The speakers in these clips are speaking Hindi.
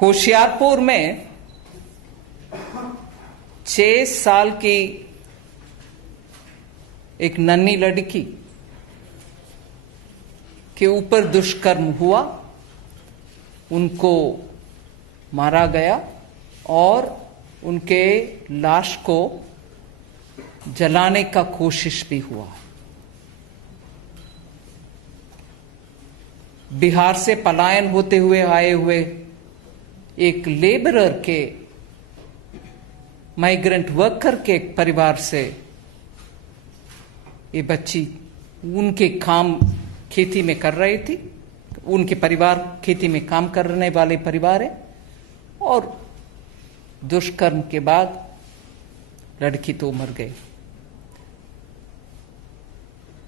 होशियारपुर में 6 साल की एक नन्ही लड़की के ऊपर दुष्कर्म हुआ, उनको मारा गया और उनके लाश को जलाने का कोशिश भी हुआ। बिहार से पलायन होते हुए आए हुए एक लेबरर के, माइग्रेंट वर्कर के परिवार से ये बच्ची, उनके काम खेती में कर रही थी, उनके परिवार खेती में काम करने वाले परिवार है, और दुष्कर्म के बाद लड़की तो मर गई।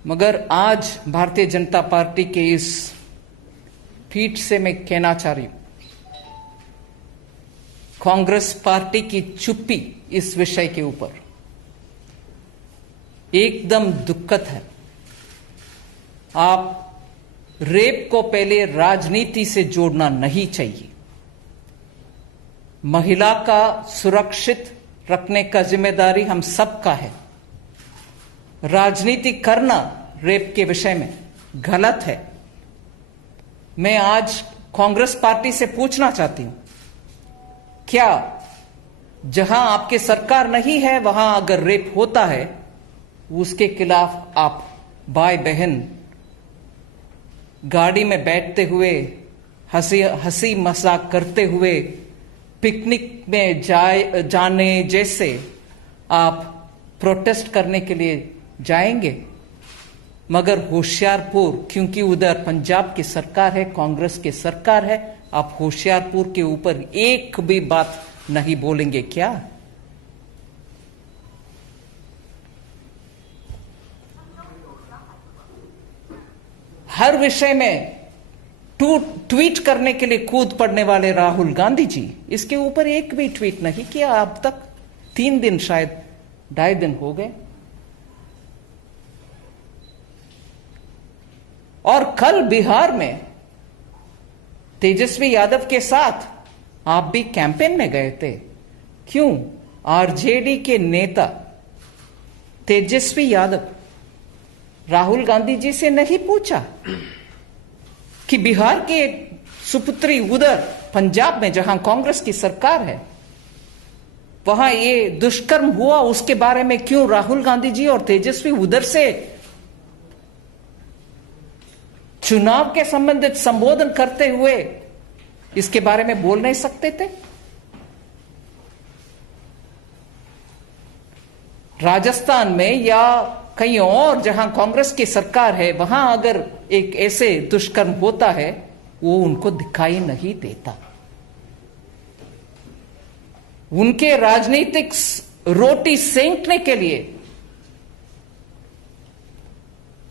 मगर आज भारतीय जनता पार्टी के इस ट्वीट से मैं कहना चाह रही हूं, कांग्रेस पार्टी की चुप्पी इस विषय के ऊपर एकदम दुखद है। आप रेप को पहले राजनीति से जोड़ना नहीं चाहिए। महिला का सुरक्षित रखने का जिम्मेदारी हम सबका है। राजनीति करना रेप के विषय में गलत है। मैं आज कांग्रेस पार्टी से पूछना चाहती हूं, क्या जहां आपकी सरकार नहीं है वहां अगर रेप होता है, उसके खिलाफ आप भाई बहन गाड़ी में बैठते हुए हंसी मजाक करते हुए पिकनिक में जाने जैसे आप प्रोटेस्ट करने के लिए जाएंगे? मगर होशियारपुर, क्योंकि उधर पंजाब की सरकार है, कांग्रेस की सरकार है, आप होशियारपुर के ऊपर एक भी बात नहीं बोलेंगे क्या? हर विषय में ट्वीट करने के लिए कूद पड़ने वाले राहुल गांधी जी, इसके ऊपर एक भी ट्वीट नहीं किया अब तक। 3 दिन, शायद 2.5 दिन हो गए। और कल बिहार में तेजस्वी यादव के साथ आप भी कैंपेन में गए थे। क्यों आरजेडी के नेता तेजस्वी यादव राहुल गांधी जी से नहीं पूछा कि बिहार के सुपुत्री उधर पंजाब में जहां कांग्रेस की सरकार है, वहां ये दुष्कर्म हुआ, उसके बारे में क्यों राहुल गांधी जी और तेजस्वी उधर से चुनाव के संबंधित संबोधन करते हुए इसके बारे में बोल नहीं सकते थे? राजस्थान में या कहीं और जहां कांग्रेस की सरकार है, वहां अगर एक ऐसे दुष्कर्म होता है, वो उनको दिखाई नहीं देता। उनके राजनीतिक रोटी सेंकने के लिए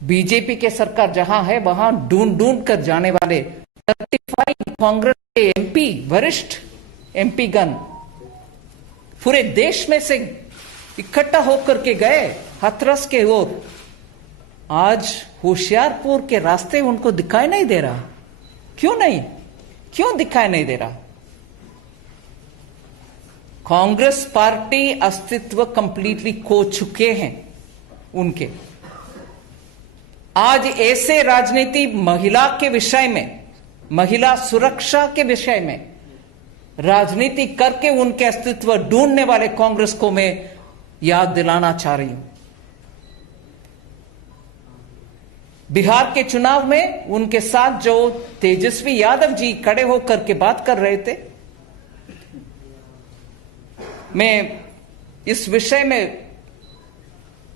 बीजेपी के सरकार जहां है, वहां ढूंढ ढूंढ कर जाने वाले 35 कांग्रेस के एमपी, वरिष्ठ एमपी गण पूरे देश में से इकट्ठा होकर के गए हाथरस के ओर। आज होशियारपुर के रास्ते उनको दिखाई नहीं दे रहा। क्यों नहीं? क्यों दिखाई नहीं दे रहा? कांग्रेस पार्टी अस्तित्व कंप्लीटली खो चुके हैं उनके। आज ऐसे राजनीति महिला के विषय में, महिला सुरक्षा के विषय में राजनीति करके उनके अस्तित्व ढूंढने वाले कांग्रेस को मैं याद दिलाना चाह रही हूं। बिहार के चुनाव में उनके साथ जो तेजस्वी यादव जी खड़े होकर के बात कर रहे थे, मैं इस विषय में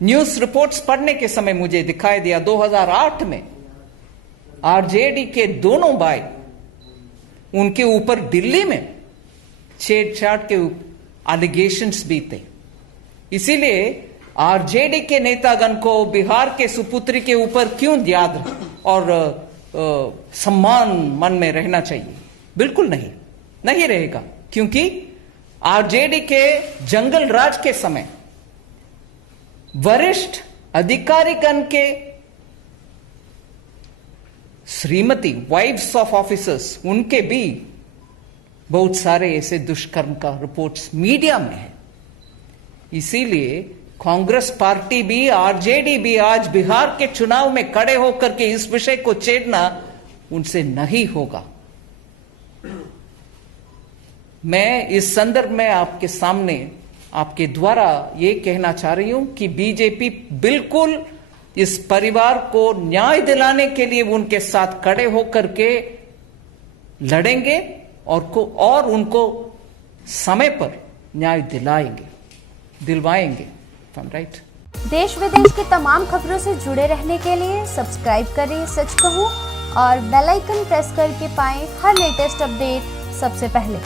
न्यूज रिपोर्ट्स पढ़ने के समय मुझे दिखाई दिया 2008 में आरजेडी के दोनों भाई, उनके ऊपर दिल्ली में छेड़छाड़ के एलिगेशंस भी थे। इसीलिए आरजेडी के नेतागण को बिहार के सुपुत्री के ऊपर क्यों याद और सम्मान मन में रहना चाहिए? बिल्कुल नहीं, नहीं रहेगा। क्योंकि आरजेडी के जंगल राज के समय वरिष्ठ अधिकारीगण के श्रीमती, वाइफ्स ऑफ ऑफिसर्स, उनके भी बहुत सारे ऐसे दुष्कर्म का रिपोर्ट्स मीडिया में है। इसीलिए कांग्रेस पार्टी भी, आरजेडी भी आज बिहार के चुनाव में खड़े होकर के इस विषय को छेड़ना उनसे नहीं होगा। मैं इस संदर्भ में आपके सामने, आपके द्वारा ये कहना चाह रही हूं कि बीजेपी बिल्कुल इस परिवार को न्याय दिलाने के लिए उनके साथ खड़े होकर के लड़ेंगे और उनको समय पर न्याय दिलवाएंगे। राइट। देश विदेश की तमाम खबरों से जुड़े रहने के लिए सब्सक्राइब करें सच कहूं और बेल आइकन प्रेस करके पाएं हर लेटेस्ट अपडेट सबसे पहले।